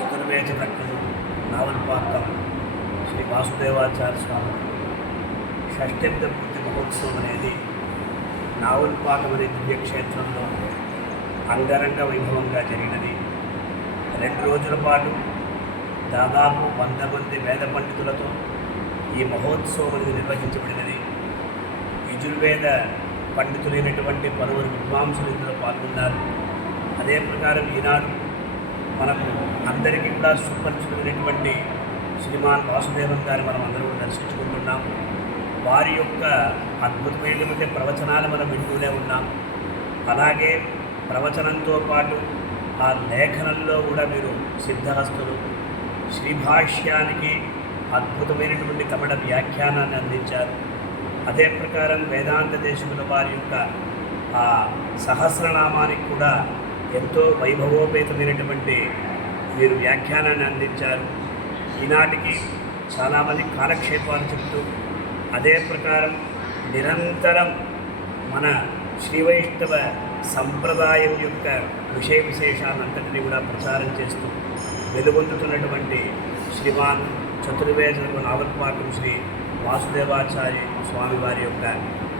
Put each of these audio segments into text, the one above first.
చతుర్వేద భక్తులు నావల్పాకం శ్రీ వాసుదేవాచార్య స్వామి షష్ఠబ్ద పూర్తి మహోత్సవం అనేది నావల్పాకం అనే దివ్యక్షేత్రంలో అంగరంగ వైభవంగా జరిగినది. 2 రోజుల పాటు దాదాపు 100 మంది వేద పండితులతో ఈ మహోత్సవం అనేది నిర్వహించబడినది. యజుర్వేద పండితులైనటువంటి పలువురు విద్వాంసులు ఇందులో పాల్గొన్నారు. అదే ప్రకారం ఈనాడు మనకు అందరికీ కూడా సుపరిచితులైనటువంటి శ్రీమాన్ వాసుదేవన్ గారు మనం అందరూ దర్శించుకుంటున్నాం. వారి యొక్క అద్భుతమైనటువంటి ప్రవచనాలు మనం వింటూనే ఉన్నాం. అలాగే ప్రవచనంతో పాటు ఆ లేఖనంలో కూడా మీరు సిద్ధహస్తులు శ్రీభాష్యానికి అద్భుతమైనటువంటి కమడ వ్యాఖ్యానాన్ని అందించారు. అదే ప్రకారం వేదాంత దేశముల వారి యొక్క ఆ సహస్రనామానికి కూడా ఎంతో వైభవోపేతమైనటువంటి మీరు వ్యాఖ్యానాన్ని అందించారు. ఈనాటికి చాలామంది కాలక్షేపాలు చెప్తూ అదే ప్రకారం నిరంతరం మన శ్రీవైష్ణవ సంప్రదాయం యొక్క విశేషాలంతటినీ కూడా ప్రచారం చేస్తూ వెలుగొందుతున్నటువంటి శ్రీమాన్ చతుర్వేద నావల్పాకం శ్రీ వాసుదేవాచార్య స్వామి వారి యొక్క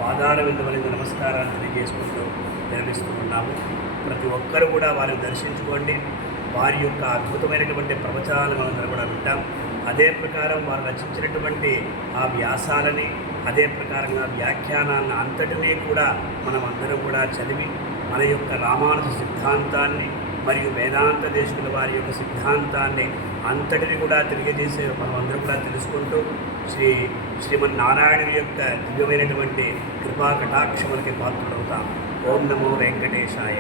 పాదార విందమైన నమస్కారాన్ని తెలియజేసుకుంటూ నిర్వహిస్తూ ఉన్నాము. ప్రతి ఒక్కరూ కూడా వారిని దర్శించుకోండి. వారి యొక్క అద్భుతమైనటువంటి ప్రవచనాలు మనం కూడా వింటాం. అదే ప్రకారం వారు రచించినటువంటి ఆ వ్యాసాలని అదే ప్రకారంగా వ్యాఖ్యానాన్ని అంతటినీ కూడా మనం అందరం కూడా చదివి మన యొక్క రామానుజ సిద్ధాంతాన్ని మరియు వేదాంత దేశకుల వారి యొక్క సిద్ధాంతాన్ని అంతటిని కూడా తెలియజేసే మనం అందరం కూడా తెలుసుకుంటూ శ్రీమన్నారాయణుని యొక్క దివ్యమైనటువంటి కృపా కటాక్షములకి పాత్రలవుతాం. ఓం నమో వెంకటేశాయ.